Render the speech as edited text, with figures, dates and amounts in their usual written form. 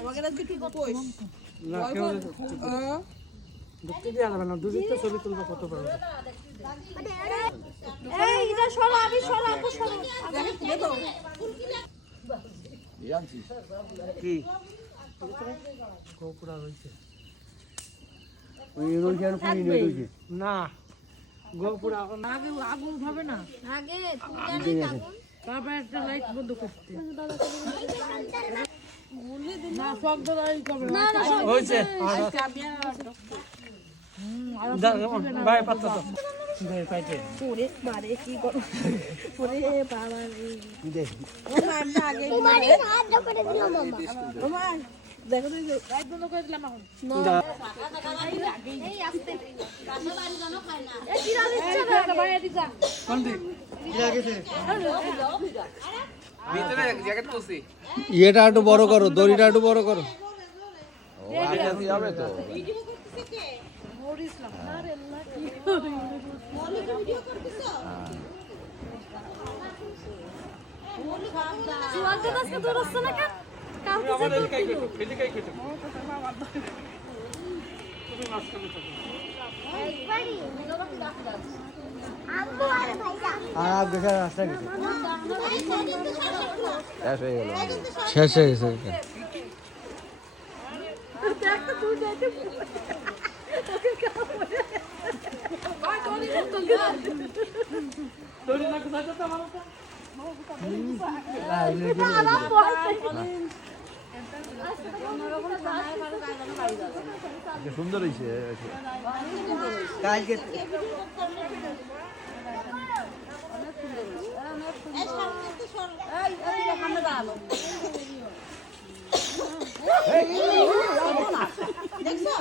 আমাকে আজকে একটু কইস না কেউ দুঃখ দিয়ে আলাদা না দুদিকটা ছবি তুলবো কত পারবো এই এটা সরা আমি সরা আপু সরা দেখে তুলে দাও কি গোপুরা হইছে ওই রইছে আর পুরি নেই রইছে না গোপুরা আগে আগুন হবে না আগে তুই তারপর একটা লাইট বন্ধ করতে না সব ধরাই করবে হইছে ভাই পাত্তা তো ভাই পাইতে ওরে মারে কি করো ওরে বাবা রে দে ও আমি আগে তোমারে হাত করে দিল মামা ও মা দেখো তুই লাইট বন্ধ করে দিলাম এখন এই আস্তে কাছে বাড়ি জানো খায় না এই জিরা দিচ্ছে না ভাই এদিকে যা কোন দিক কি আগেছে ভিতরে জ্যাকেট পরছি এটা একটু বড় করো দড়িটা একটু বড় করো হবে তো সুয়াদ দাসকে দৌড়াচ্ছে না কেন কাউকে যে কাই কেটে ফেলে কাই কেটে তুমি মাছ কামে থাকো একবারই আম্মু আর ভাইয়া আর দেখা রাস্তা গেছে শেষ হয়ে গেল শেষ হয়ে গেছে একটা তুই দেখে দড়ি না কোথায় তো আমার সুন্দর হয়েছে কালকে দেখছো